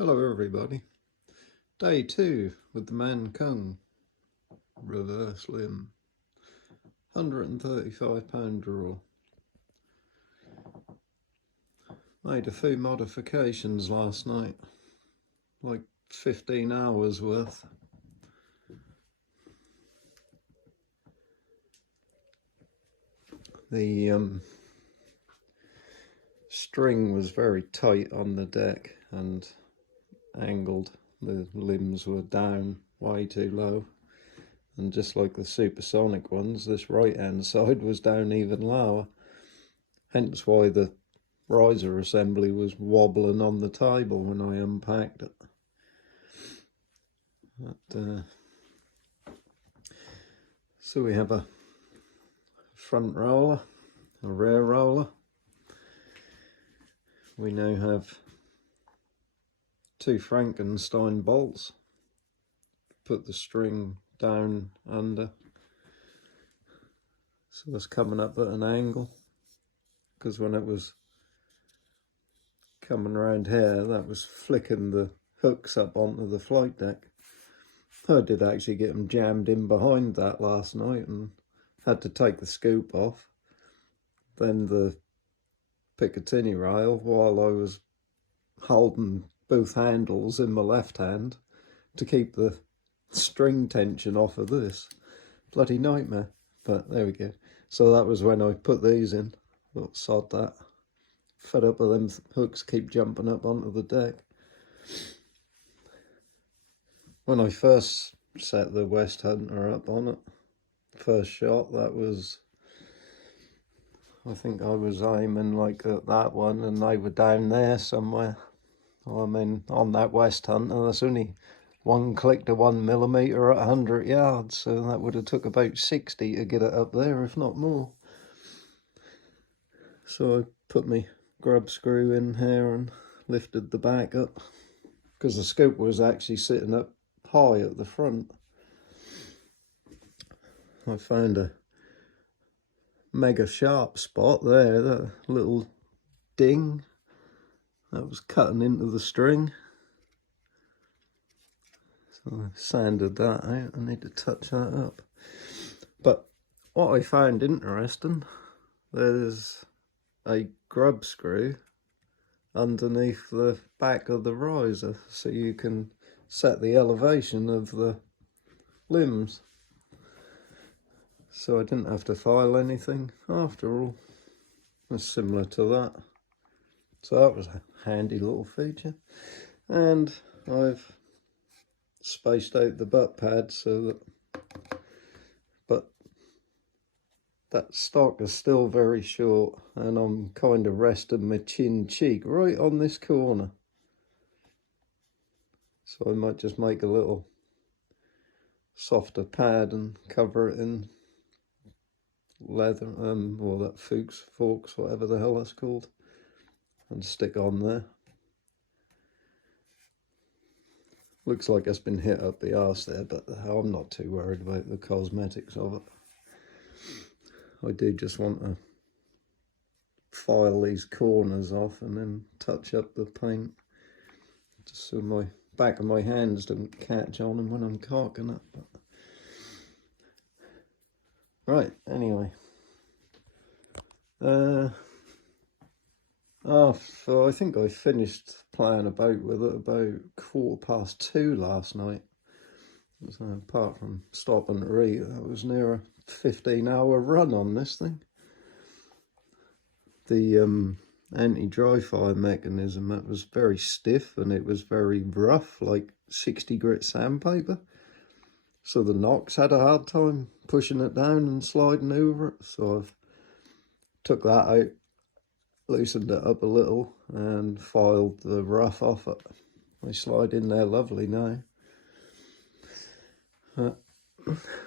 Hello everybody. Day 2 with the Mankung reverse limb. £135 draw. Made a few modifications last night, like 15 hours worth. The string was very tight on the deck and angled. The limbs were down way too low, and just like the supersonic ones, this right hand side was down even lower, hence why the riser assembly was wobbling on the table when I unpacked it. So we have a front roller, a rear roller. We now have 2 Frankenstein bolts. Put the string down under, so that's coming up at an angle, because when it was coming around here, that was flicking the hooks up onto the flight deck. I did actually get them jammed in behind that last night and had to take the scoop off. Then the Picatinny rail, while I was holding both handles in my left hand to keep the string tension off of this. Bloody nightmare. But there we go. So that was when I put these in. Thought, sod that. Fed up with them hooks keep jumping up onto the deck. When I first set the West Hunter up on it, first shot, that was, I think I was aiming like at that one and they were down there somewhere. I mean, on that West Hunter, that's only 1 click to 1mm at 100 yards, so that would have took about 60 to get it up there, if not more. So I put my grub screw in here and lifted the back up, because the scoop was actually sitting up high at the front. I found a mega sharp spot there, that little ding that was cutting into the string. So I sanded that out. I need to touch that up. But what I found interesting, there's a grub screw underneath the back of the riser, so you can set the elevation of the limbs. So I didn't have to file anything after all. It's similar to that. So that was a handy little feature. And I've spaced out the butt pad so that, but that stock is still very short, and I'm kind of resting my chin cheek right on this corner. So I might just make a little softer pad and cover it in leather, or that Fuchs, whatever the hell that's called, and stick on there. Looks like it's been hit up the arse there, but I'm not too worried about the cosmetics of it. I do just want to file these corners off and then touch up the paint, just so my back of my hands don't catch on them when I'm caulking it. But right, anyway. So I think I finished playing about with it about 2:15 last night. So apart from stopping to eat, that was near a 15-hour run on this thing. The anti-dry fire mechanism, that was very stiff and it was very rough, like 60 grit sandpaper. So the knocks had a hard time pushing it down and sliding over it. So I've took that out, loosened it up a little and filed the rough off it. They slide in there lovely now.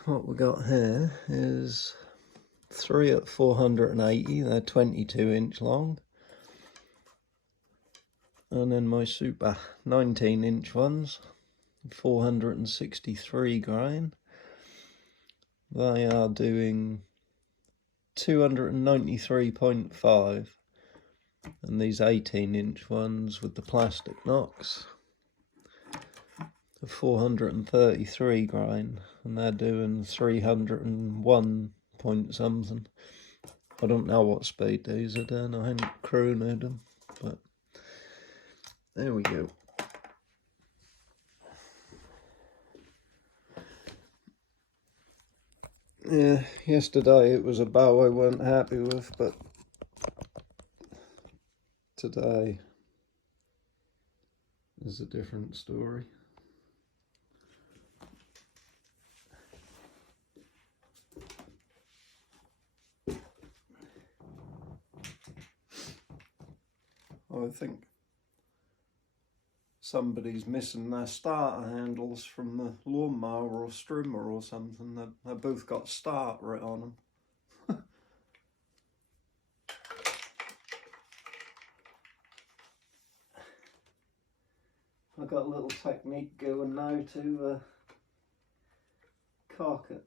What we got here is 3 at 480, they're 22-inch long. And then my super 19-inch ones, 463 grain. They are doing 293.5. And these 18-inch ones with the plastic knocks a 433 grain, and they're doing 301 point something. I don't know what speed these are doing, I haven't crewed them, but there we go. Yeah, yesterday it was a bow I weren't happy with, but today is a different story. I think somebody's missing their starter handles from the lawnmower or strimmer or something. They've both got start written on them. I've got a little technique going now to cock it.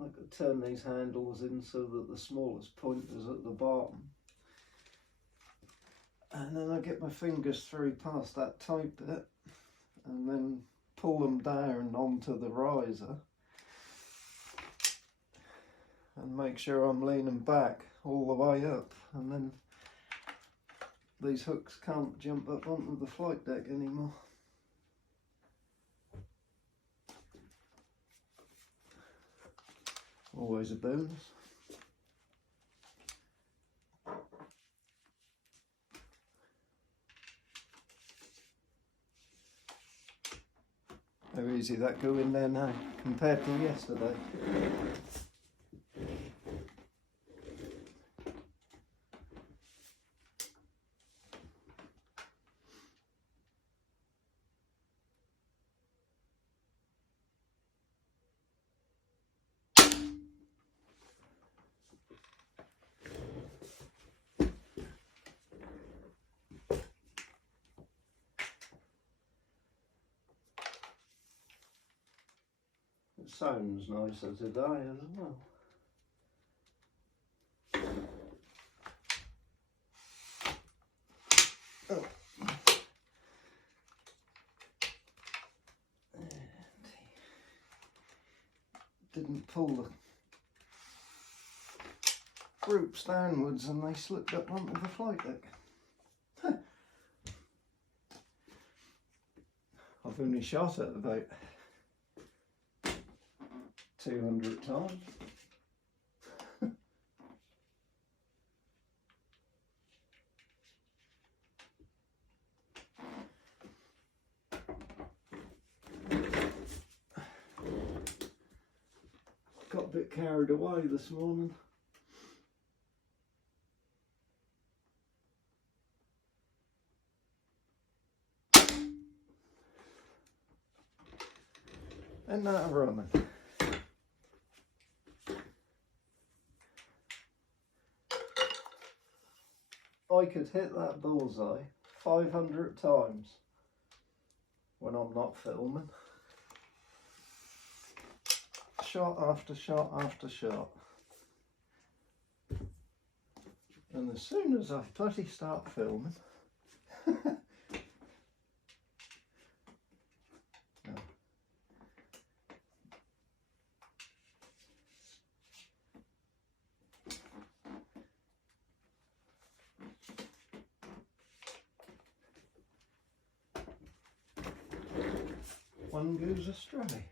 I could turn these handles in so that the smallest point is at the bottom. And then I get my fingers through past that tight bit and then pull them down onto the riser and make sure I'm leaning back all the way up, and then these hooks can't jump up onto the flight deck anymore. Always a bonus. How easy that go in there now compared to yesterday. It sounds nicer today as well. Oh. Didn't pull the groups downwards and they slipped up onto the flight deck. I've only shot it about 200 times. Got a bit carried away this morning. And that running. I could hit that bullseye 500 times when I'm not filming. Shot after shot after shot. And as soon as I bloody start filming, one goes astray.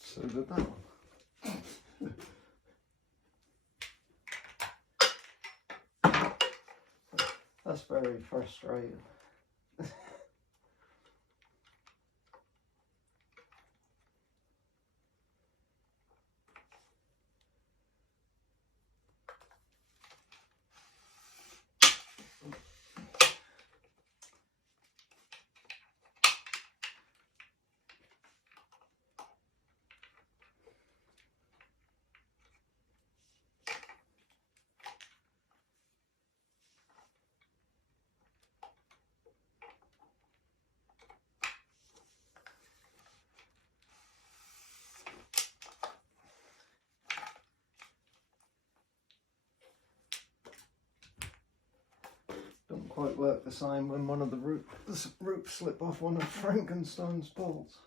So did that one. That's very frustrating. quite work the same when one of the roots slip off one of Frankenstein's bolts.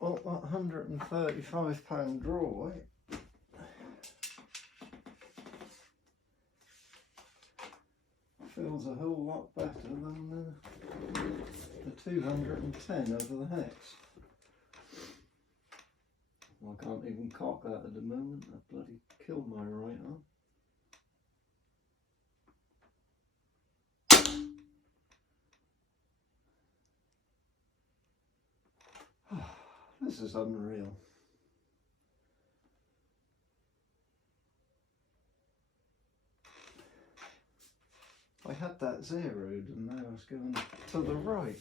Well, that £135 draw weight feels a whole lot better than the 210 over the hex. Well, I can't even cock that at the moment. That bloody killed my right arm. This is unreal. I had that zeroed and now it's going to the right.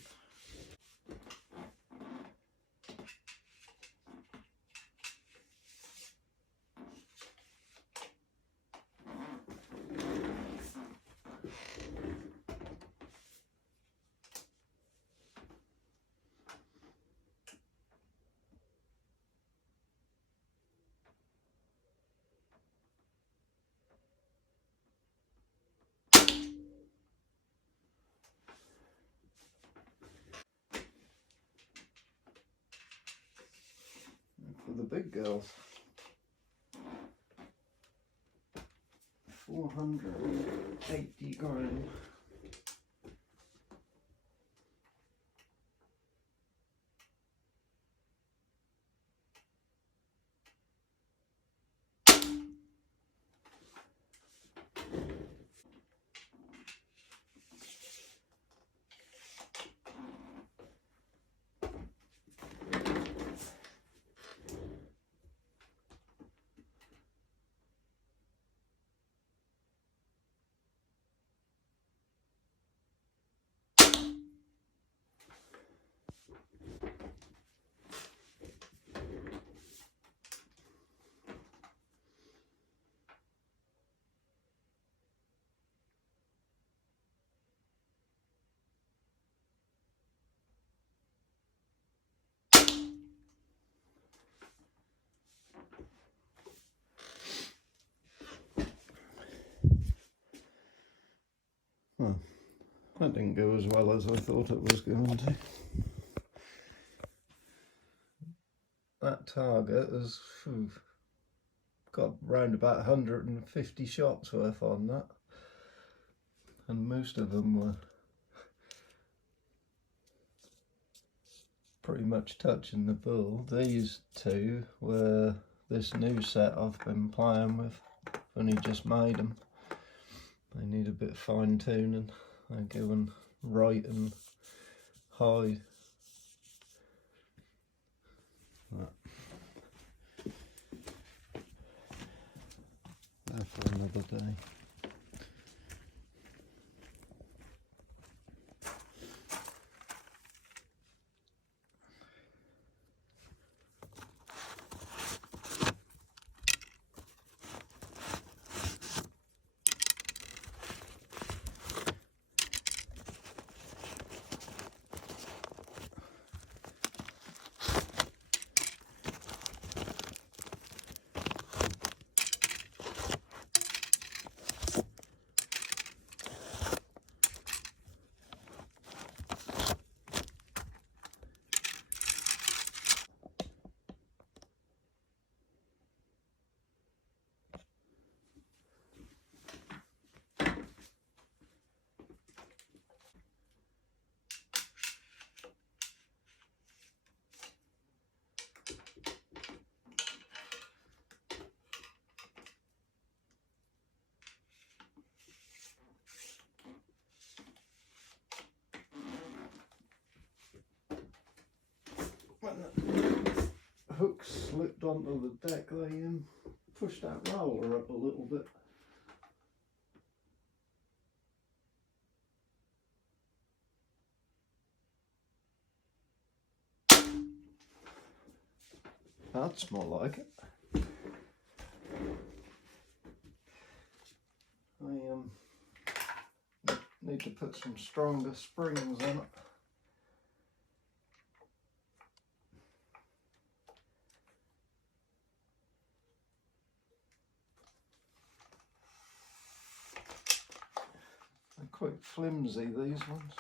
For the big girls, 480 grams. Well, that didn't go as well as I thought it was going to. That target has got round about 150 shots worth on that, and most of them were pretty much touching the bull. These two were this new set I've been playing with. I've only just made them. They need a bit of fine tuning. They're going right and high. There for another day. hooks slipped onto the deck, they pushed that roller up a little bit. That's more like it. I need to put some stronger springs on it. They're quite flimsy, these ones.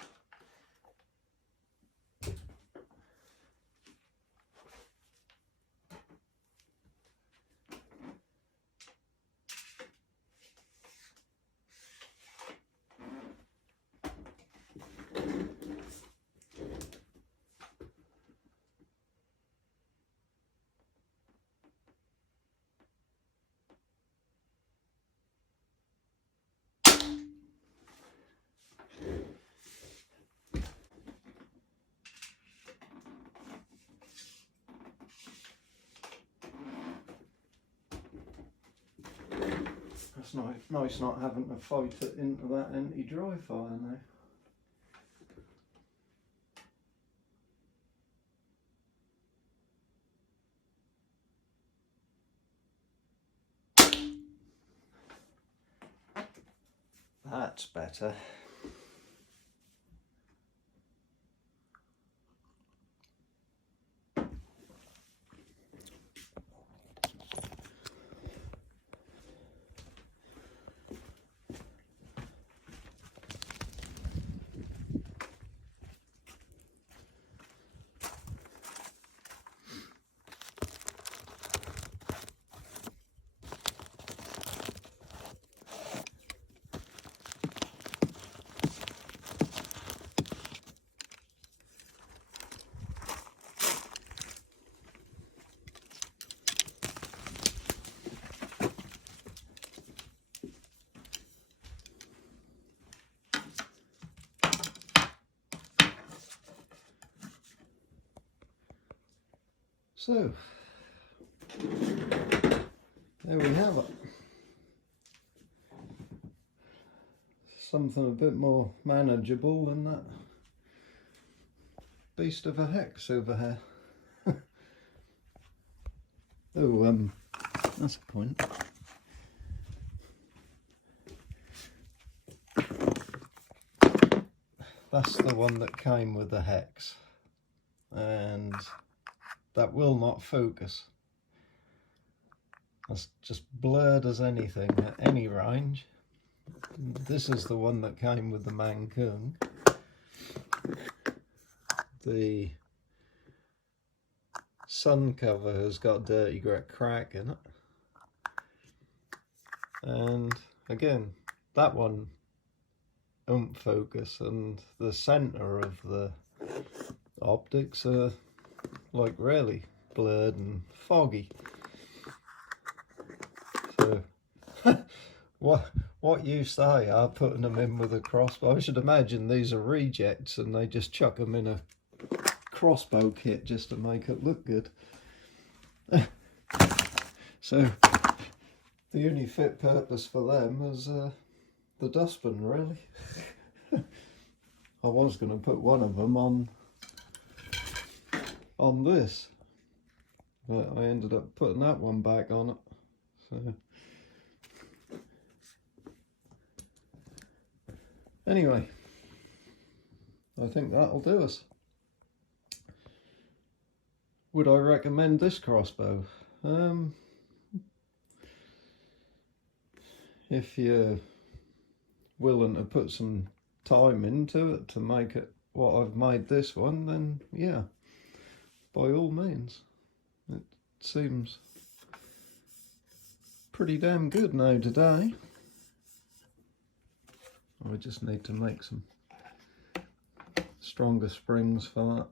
It's nice not having to fight it into that anti-dry fire now. That's better. So, there we have it. Something a bit more manageable than that beast of a hex over here. Oh, that's a point. That's the one that came with the hex, and that will not focus. That's just blurred as anything at any range. This is the one that came with the Mankung. The sun cover has got dirty crack in it. And again, that one won't focus, and the centre of the optics are like really blurred and foggy. So what use they are putting them in with a crossbow? I should imagine these are rejects and they just chuck them in a crossbow kit just to make it look good. So the only fit purpose for them is the dustbin, really. I was going to put one of them on this, but I ended up putting that one back on it. So anyway, I think that'll do us. Would I recommend this crossbow? If you're willing to put some time into it to make it what I've made this one, then yeah, by all means. It seems pretty damn good now today. I just need to make some stronger springs for that.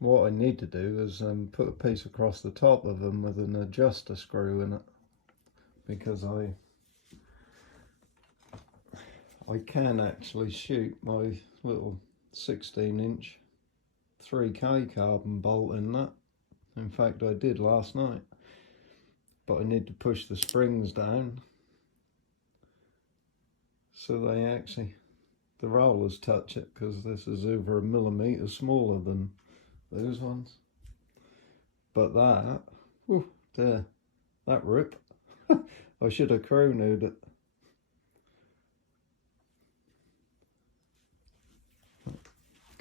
What I need to do is put a piece across the top of them with an adjuster screw in it, because I can actually shoot my little 16-inch 3K carbon bolt in that. In fact, I did last night, but I need to push the springs down so they actually, the rollers touch it, because this is over 1 millimetre smaller than those ones. But that, whew, there, that rip. I should have crow-newed it.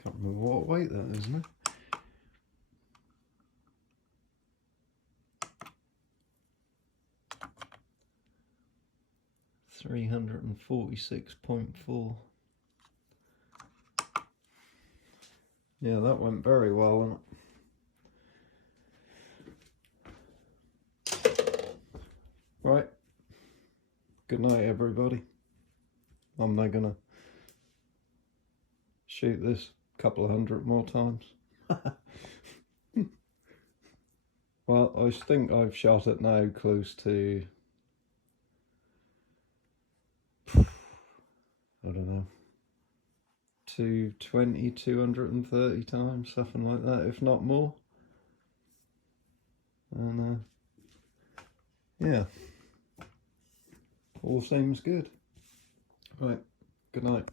Can't remember what weight that is now. $346.4. Yeah, that went very well. Right. Good night, everybody. I'm now gonna shoot this a couple of hundred more times. Well, I think I've shot it now close to, I don't know, 220, 230 times, something like that, if not more. And yeah, all seems good. Right, good night.